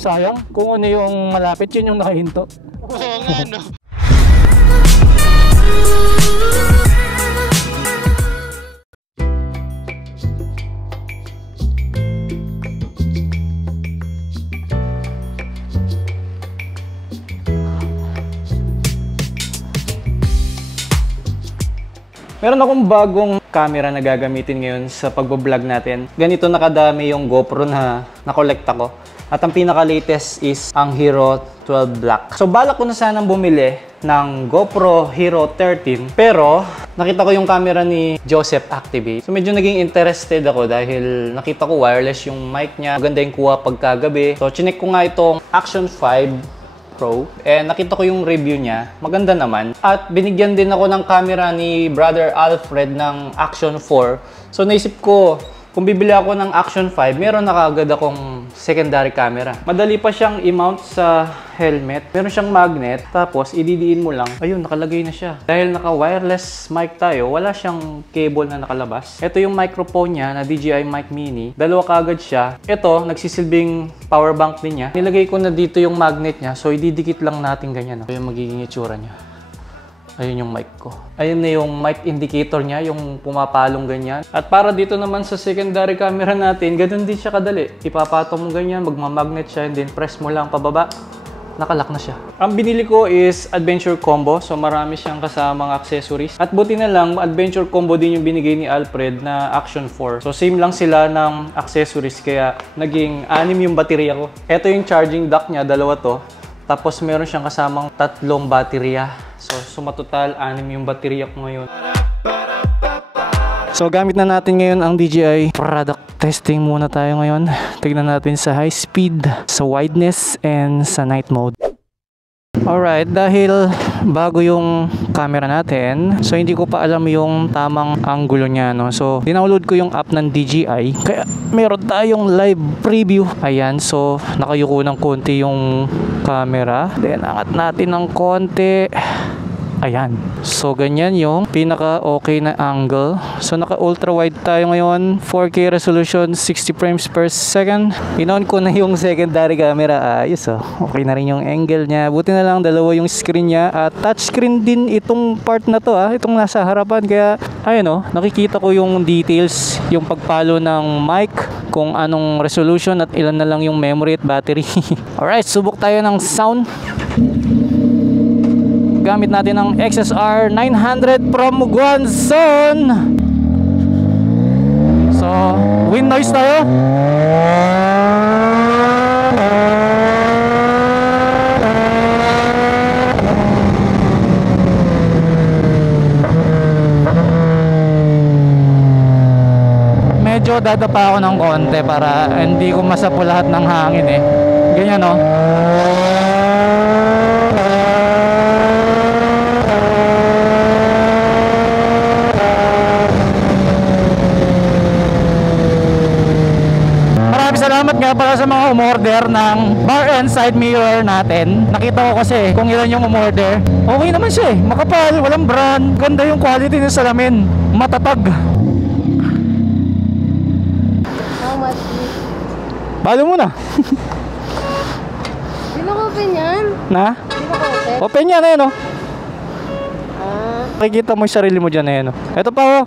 Sayang, kung ano yung malapit, yun yung nakahinto. Oo nga, no? Meron akong bagong camera na gagamitin ngayon sa pagbablog natin. Ganito nakadami yung GoPro na nakolekta ko. At ang pinaka-latest is ang Hero 12 Black. So balak ko na sanang bumili ng GoPro Hero 13. Pero nakita ko yung camera ni Joseph Activate. So medyo naging interested ako dahil nakita ko wireless yung mic niya. Maganda yung kuha pagkagabi. So chinek ko nga itong Action 5 Pro. Nakita ko yung review niya. Maganda naman. At binigyan din ako ng camera ni Brother Alfred ng Action 4. So naisip ko, kung bibili ako ng Action 5, meron na kaagad akong secondary camera. Madali pa siyang i-mount sa helmet. Meron siyang magnet, tapos ididiin mo lang. Ayun, nakalagay na siya. Dahil naka-wireless mic tayo, wala siyang cable na nakalabas. Ito yung microphone niya na DJI Mic Mini. Dalawa kaagad siya. Ito, nagsisilbing power bank din niya. Nilagay ko na dito yung magnet niya, so ididikit lang natin ganyan. Ito yung magiging itsura niya. Ayun yung mic ko. Ayun na yung mic indicator niya, yung pumapalong ganyan. At para dito naman sa secondary camera natin, ganun din siya kadali. Ipapatong mo ganyan, magmamagnet siya, and then press mo lang pababa. Nakalock na siya. Ang binili ko is Adventure Combo. So marami siyang kasamang accessories. At buti na lang, Adventure Combo din yung binigay ni Alfred na Action 4. So same lang sila ng accessories, kaya naging 6 yung baterya ko. Ito yung charging dock niya, dalawa to. Tapos meron siyang kasamang 3 baterya. So sumatotal 6 yung baterya ko ngayon. So gamit na natin ngayon ang DJI product testing muna tayo ngayon. Tignan natin sa high speed, sa wideness, and sa night mode. Alright, dahil bago yung camera natin, so hindi ko pa alam yung tamang angulo niya, no? So dinownload ko yung app ng DJI, kaya meron tayong live preview. Ayan, so nakayuko ng konti yung camera. Then angat natin ng konti. Ayan. So ganyan yung pinaka okay na angle. So naka ultra wide tayo ngayon, 4K resolution, 60 frames per second. Pinon ko na yung secondary camera. Ayos oh. Okay na rin yung angle niya. Buti na lang dalawa yung screen niya. At touch screen din itong part na to, itong nasa harapan. Kaya ayun oh, nakikita ko yung details, yung pagpalo ng mic, kung anong resolution at ilan na lang yung memory at battery. Alright, subok tayo ng sound. Gamit natin ang XSR 900 from Guanzon. So, wind noise tayo. Medyo dadapa ako ng konti para hindi ko masapo lahat ng hangin eh. Ganyan no. Salamat nga pala sa mga umorder ng bar and side mirror natin. Nakita ko kasi kung ilan yung umorder. Okay naman siya eh. Makapal, walang brand. Ganda yung quality ng salamin. Matatag. How much? Balo mo na. Di ba open yan? Na? Di ba open? Open yan eh no. Nakikita mo yung sarili mo dyan eh no. Ito pa oh.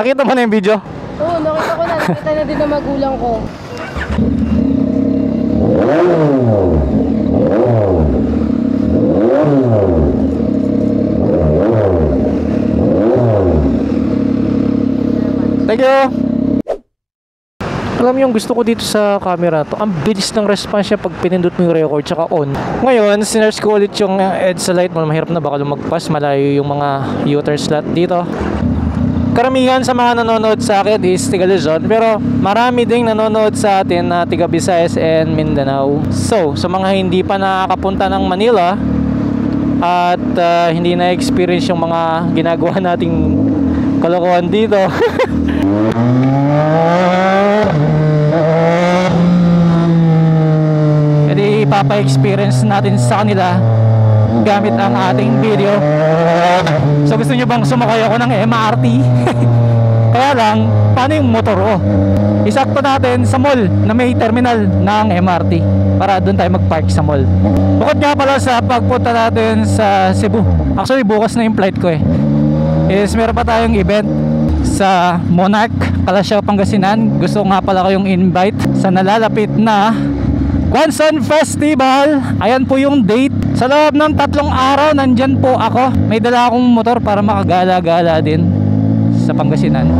Nakita mo na yung video? Oo, nakita ko na. Nakita na din ng magulang ko. Thank you! Alam mo yung gusto ko dito sa camera to, ang bilis ng response niya pag pinindot mo yung record tsaka on. Ngayon, sinerge ko ulit yung EDSA Lite mo. Mahirap na baka lumagpas, malayo yung mga U-turn slot dito. Karamihan sa mga nanonood sa akin is tiga Luzon, pero marami ding nanonood sa atin na tiga Visayas and Mindanao. So, sa mga hindi pa nakakapunta ng Manila at hindi na-experience yung mga ginagawa nating kalokohan dito. Edi ipapa-experience natin sa kanila gamit ang ating video. So gusto nyo bang sumakay ako ng MRT? Kaya lang, paano yung motor ko? Isakto natin sa mall na may terminal ng MRT para doon tayo mag-park sa mall. Bukod nga pala sa pagpunta natin sa Cebu, actually bukas na yung flight ko is meron pa tayong event sa Monarch, Calasiao, Pangasinan. Gusto nga pala kayong invite sa nalalapit na Quezon Festival. Ayan po yung date. Sa loob ng 3 araw nandyan po ako. May dala akong motor para makagala-gala din sa Pangasinan.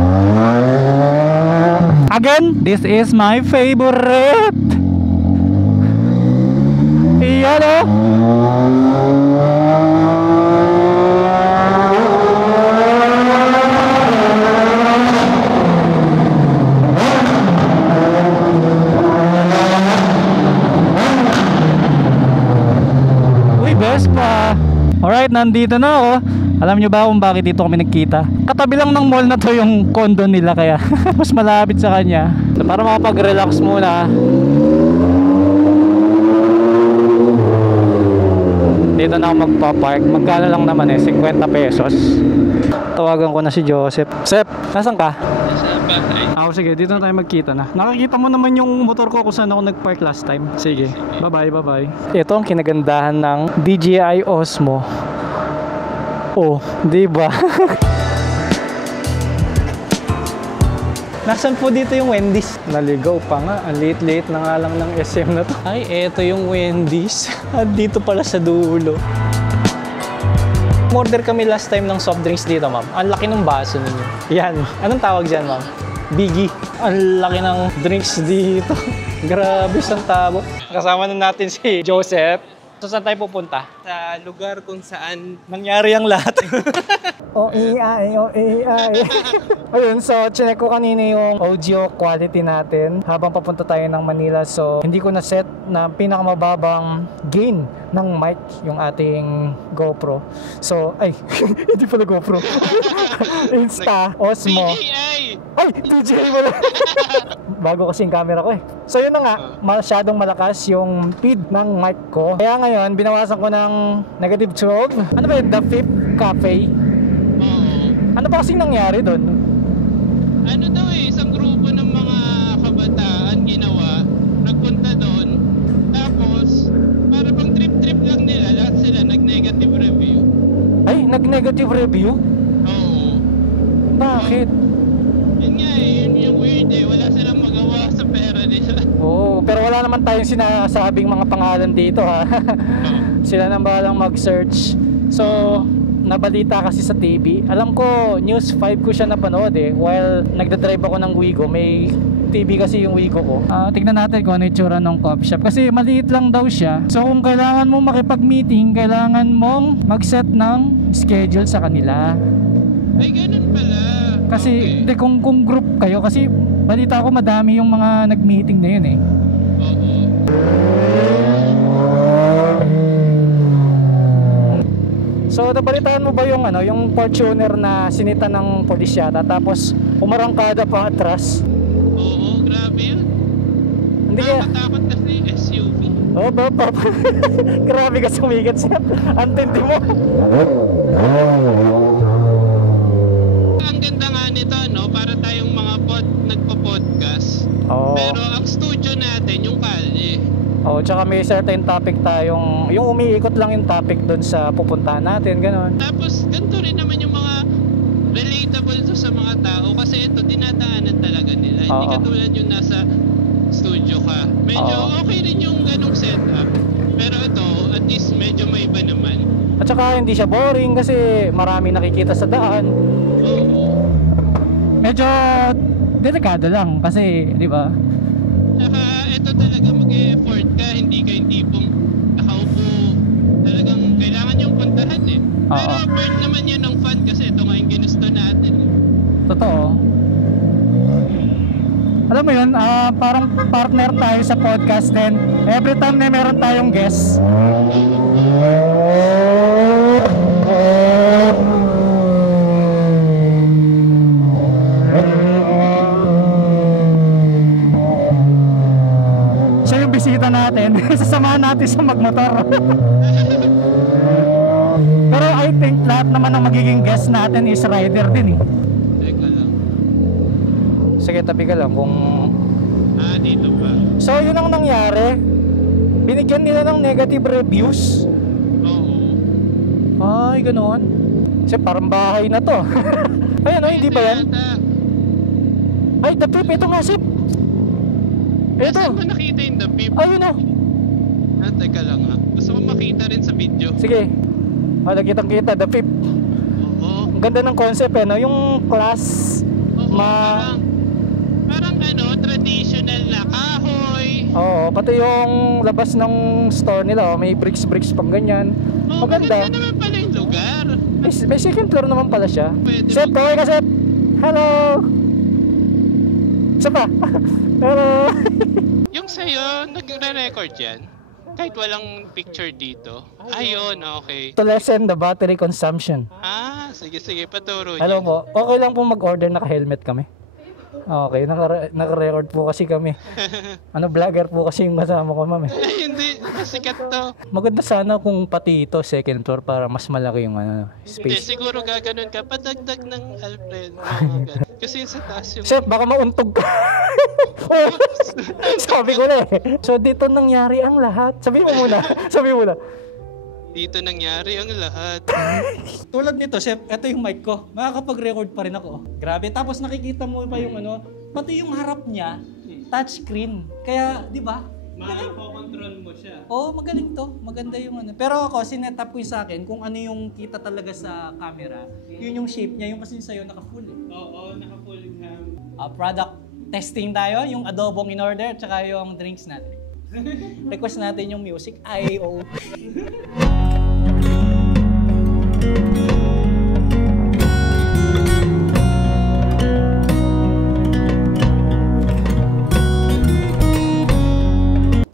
Again, this is my favorite. Iyan o. Uy, Vespa. Alright, nandito na ako. Alam nyo ba kung bakit dito kami nagkita? Katabi lang ng mall na to yung condo nila, kaya mas malapit sa kanya. So, para makapag-relax muna, dito na ako magpa-park. Magkano lang naman 50 pesos. Tawagan ko na si Joseph. Sep, nasan ka? Sige, dito na tayo magkita na. Nakikita mo naman yung motor ko kung saan ako nag-park last time. Sige, bye-bye. Ito ang kinagandahan ng DJI Osmo. Oh, di ba? Nasaan po dito yung Wendy's? Naligaw pa nga. Ang liit-liit na nga lang ng SM na to. Ay, eto yung Wendy's. Dito pala sa dulo. Order kami last time ng soft drinks dito, ma'am. Ang laki ng baso ninyo. Yan. Anong tawag dyan, ma'am? Biggie. Ang laki ng drinks dito. Grabe, isang tabo. Kasama na natin si Joseph. So, saan tayo pupunta? Sa lugar kung saan Nangyari ang lahat. OEI. Ayun, so chinek ko kanina yung audio quality natin habang papunta tayo ng Manila. So hindi ko na set na pinakamababang gain ng mic yung ating GoPro. So, ay, hindi pala GoPro. Insta, Osmo. DJI! Ay, DJI pala. Bago kasi yung camera ko So yun na nga, masyadong malakas yung feed ng mic ko. Kaya ngayon, binawasan ko ng negative 12. Ano ba yun? The Fifth Cafe? Oo. Ano ba kasing nangyari doon? Ano daw isang grupo ng mga kabataan ginawa, nagpunta doon, tapos para pang trip-trip lang nila, lahat sila nag-negative review. Ay, nag-negative review? Oo. Bakit? Yun nga yun yung weird wala silang magawa sa pera nila. Oo, pero wala naman tayong sinasabing mga pangalan dito ha. Sila nang bahalang mag-search. So, nabalita kasi sa TV. Alam ko, News 5 ko siya napanood while nagdadrive ako ng Wigo. May TV kasi yung Wigo ko. Tignan natin kung ano yung tsura ng coffee shop. Kasi maliit lang daw siya. So kung kailangan mong makipag-meeting, kailangan mong mag-set ng schedule sa kanila. Ay, ganun pala. Kasi okay. Kung group kayo, kasi balita ko madami yung mga nag-meeting na yun Oo. So nabalitaan mo ba yung yung Fortuner na sinita ng polis yata tapos umarangkada pa atras? Oo, grabe yun. Hindi kaya Takot kasi SUV. Oh, papa. Grabe ka sumigat siya. Antindi mo. Ang ganda nga nito, para tayong mga nagpo-podcast. Oh. Pero ang studio natin, yung kalye. Oh, tsaka may certain topic tayong yung umiikot lang yung topic doon sa pupuntahan natin, gano'n. Tapos ganito rin naman yung mga relatable to sa mga tao kasi ito dinadaanan talaga nila. Hindi katulad yung nasa studio ka. Medyo okay rin yung ganong setup. Pero ito, at least medyo may iba naman. At saka hindi siya boring kasi marami nakikita sa daan. Oo. Medyo delikado lang kasi, di ba? Saka ito talaga mag-e-effort ka, hindi ka yung tipong nakaupo. Talagang kailangan yung puntahan Pero part naman yun ng fun kasi ito nga yung ginusto natin. Totoo. Alam mo yun, parang partner tayo sa podcast din. Every time na meron tayong guest. Siya yung bisita natin, sasamahan natin sa magmotor. Pero I think lahat naman ng magiging guest natin is rider din eh. Teka lang. Sige, tabi ka lang kung... Dito pa. So yun ang nangyari. Binigyan nila ng negative reviews. Oo. Ay, ganoon. Kasi parang bahay na to. Ayun, oh, hindi ba yan? Ay, the Pip, ito nga, Sip. Ito. Saan mo nakita yung The Pip? Ayun, oh. Teka lang ha. Gusto ko makita rin sa video. Sige. Oh, nakitang-kita, the Pip. Oo. Ang ganda ng concept, eh, no? Yung class. Oo, parang traditional na kahoy. Oo, pati yung labas ng store nila, oh, may bricks pang ganyan. Oo, Maganda. maganda naman pala yung lugar. May second floor naman pala siya. Pwede Sep, kaway ka, Sep. Hello. Isa pa. Hello. Yung sa'yo, nagre-record yan? Kahit walang picture dito? Ayun, okay. To lessen the battery consumption. Sige, paturo Hello niyo. po. Okay lang po mag-order, naka-helmet kami. Okay, naka-record po kasi kami. Vlogger po kasi yung kasama ko, ma'am. Ay, hindi. Sikat to. Maganda sana kung pati ito second floor para mas malaki yung Hindi, space. siguro gaganon ka. Padagdag ng Alfred. Kasi sa taas yung... Chef, baka mauntog ka. Oh, sabi ko na eh. So dito nangyari ang lahat. Sabi mo muna. Dito nangyari ang lahat. Tulad nito, Chef, ito yung mic ko. Makakapag-record pa rin ako. Grabe. Tapos nakikita mo pa yung pati yung harap niya, touchscreen. Kaya, di ba? Makakontrol mo siya. Oo, magaling to. Maganda yung Pero ako, sinetap ko yung sa akin kung ano yung kita talaga sa camera. Yun yung shape niya. Yung kasi sa'yo, naka-full eh. Oo, naka-full cam. Product testing tayo. Yung adobong in order, tsaka yung drinks natin. Request natin yung music. I.O.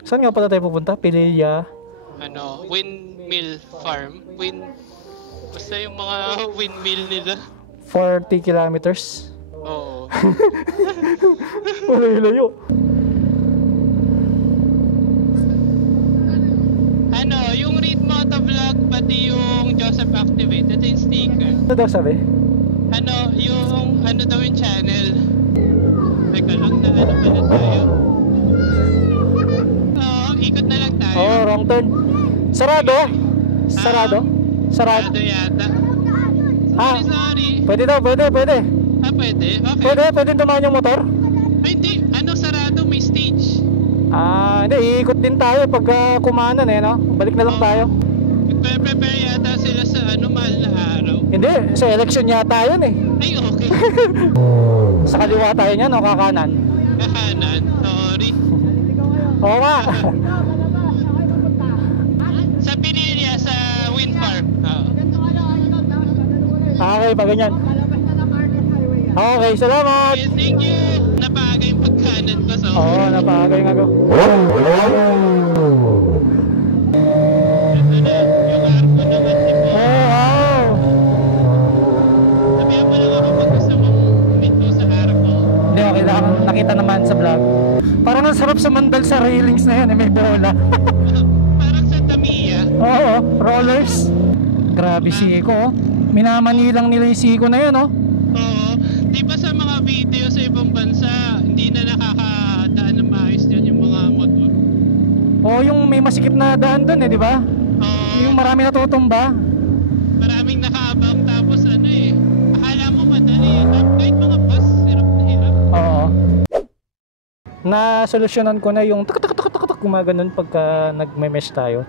Saan nga pala tayo pupunta? Pililya? Windmill farm. Basta yung mga windmill nila. 40 kilometers? Oo. Layo. Yung Read Motovlog, pati yung Joseph Activate, ito yung sticker. Ano daw sabi? Yung daw yung channel. Teka lang na pala tayo. Oo, ikot na lang tayo. Oo, wrong turn. Sarado? Sarado? Sarado? Sarado yata. Sorry. Pwede daw, pwede. Pwede? Okay. Pwede dumaan yung motor? Ay, hindi. Sarado, may stage. Hindi, iikot din tayo pag kumanan no? Balik na lang tayo. Nagpe-prepare yata sila sa mahal na araw. Hindi, sa election yata yun eh. Ay, okay. Sa kaliwa tayo niyan, o kakanan? Kakanan, sorry. Oo nga. Sa Pinilya, sa wind farm. Okay, pa ganyan. Okay, salamat. Okay, thank you. Napaga yung pagkanan ko, so. Oo, napakagay nga go. Ito na, yung arko naman ni po. Wow. Sabihan mo lang ako pag gusto mong huminto sa arko. Hindi, okay lang. Nakita naman sa vlog. Parang ang sarap sa mandal sa railings na yan, may bola. Parang sa Tamiya. Oo, rollers. Grabe siko. Minamanilang nila yung siko na yun, Oo. Di ba sa mga video sa ibang bansa, hindi na nakakadaan ng maayos dyan yung mga motor? Oo, yung may masikip na daan dun di ba? Oo. Yung marami natutumba. Maraming nakaabang tapos akala mo madali. Kahit mga bus, hirap na hirap. Oo. Na-solusyonan ko na yung tak gumaganon pagka nagme-mesh tayo.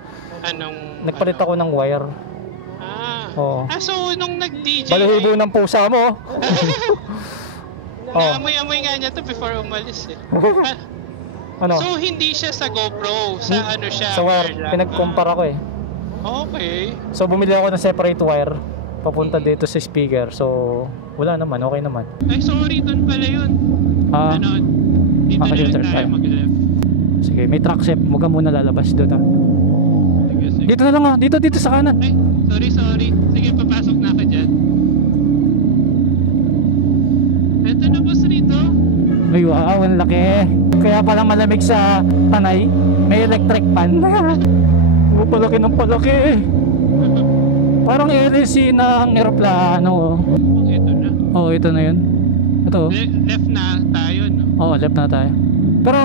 Nagpalit ako ng wire. Oo. So nung nag-DJ, Balahibo ng pusa mo. naamoy-amoy nga niya to before umalis eh. Ano? So hindi siya sa GoPro, sa siya? Sa wire. lang. Pinagkumpara ko eh. Okay. So bumili ako ng separate wire papunta dito sa speaker. So wala naman, okay naman. Ay sorry, doon pala yun. Dito na lang tayo mag-left. Sige, may truck Sep. Huwag ka muna lalabas doon Sige. Dito na lang dito sa kanan. Ay, sorry. Sige, papasok na ako dyan. Eto na boss rito. Ay wow, ang laki. Kaya pala malamig sa Tanay. May electric fan. Palaki ng palaki. Parang LC ng aeroplano. Ito na. Oh, ito na yun. Ito. Left na tayo, no? Oh, left na tayo. Pero,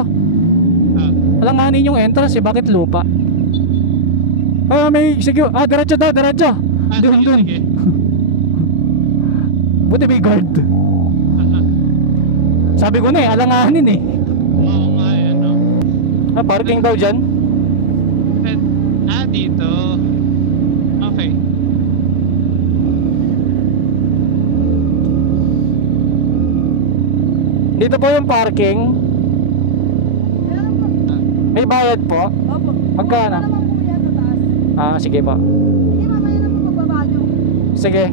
alanganin yung entrance eh. Bakit lupa? May, sige. Diretso daw, diretso. Dun. Sige. Buti may guard. Sabi ko na eh, alanganin eh. Oo nga, ano. Parking daw dyan. Dito. Okay. Dito po yung parking. May bayad po? Opo. Magkano? Sige po. Hindi, mamaya na magbabago. Sige.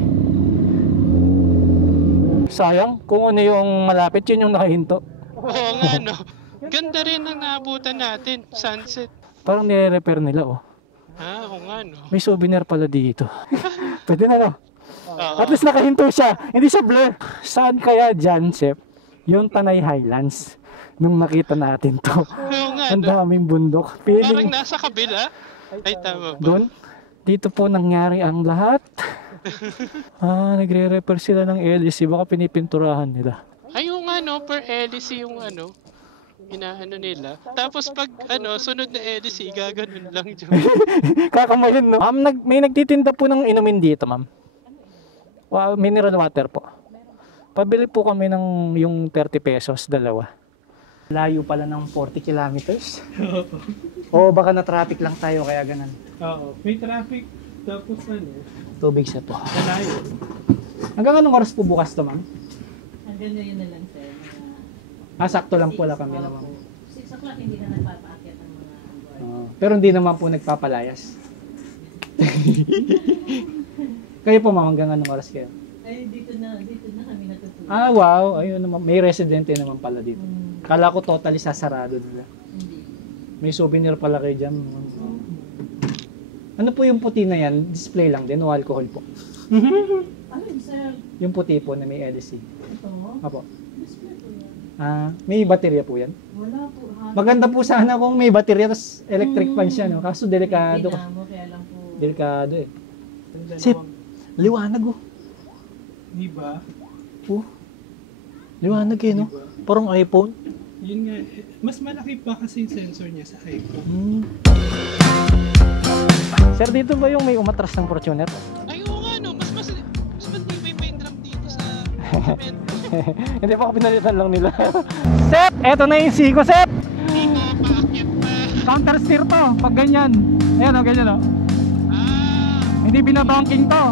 Sayang, kung ano yung malapit, yun yung nakahinto. Oo nga, no. Ganda rin ang naabutan natin. Sunset. Parang nire-repair nila oh. Oo nga, no. May souvenir pala dito. Pwede na no? Oo. At least nakahinto siya. Hindi siya blur. Saan kaya dyan, Chef? Yung Tanay Highlands. Nung nakita natin to. Oo nga, Ang no. daming bundok. Parang Feeling nasa kabila. Ay, tama ba? doon. Dito po nangyari ang lahat. Nagre-repair sila ng LEC. Baka pinipinturahan nila. Ay, yung ano, per LEC yung ano, inaano nila. Tapos pag ano, sunod na LEC, gaganon lang dyan. Kakamayin, no? Ma'am, may nagtitinda po ng inumin dito, ma'am. Mineral water po. Pabili po kami ng yung 30 pesos, dalawa. Layo pala ng 40 kilometers. Oo, baka na-traffic lang tayo, kaya ganun. Oo, may traffic. Tapos ano, Tubig sa to. kalayo. Hanggang anong oras po bukas to, ma'am? Hanggang ngayon na lang, sir. Sakto lang po kami na, ma'am. 6 o'clock hindi na nagpapaakyat ng mga board. Pero hindi naman po nagpapalayas. Kayo po, ma'am, hanggang anong oras kayo? Ay, dito na kami natutulog. Wow, ayun naman. May residente naman pala dito. Kala ko totally sasarado nila. Hindi. May souvenir pala kayo dyan. Ano po yung puti na yan? Display lang din o alcohol po? Ano yun, sir? Yung puti po na may LEC. Ito? Apo. Display po yan. May baterya po yan? Wala po. Maganda po sana kung may baterya tapos electric fan siya, no? Kaso delikado. Dinamo, kaya lang po. Delikado eh. Sip, liwanag oh. Di ba? Oh. Liwanag eh, no? Parang iPhone. Yun nga, mas malaki pa kasi yung sensor niya sa iPhone. Sir, dito ba yung may umatras ng Fortuner? Ay, oo nga, no. Mas matibay pa yung drum dito sa metro. Hindi pa, pinalitan lang nila. Sep, eto na yung Seiko, Sep! Hindi ko paakyat pa. Counter steer to, pag ganyan. Ayan o, ganyan o. Hindi binabanking to.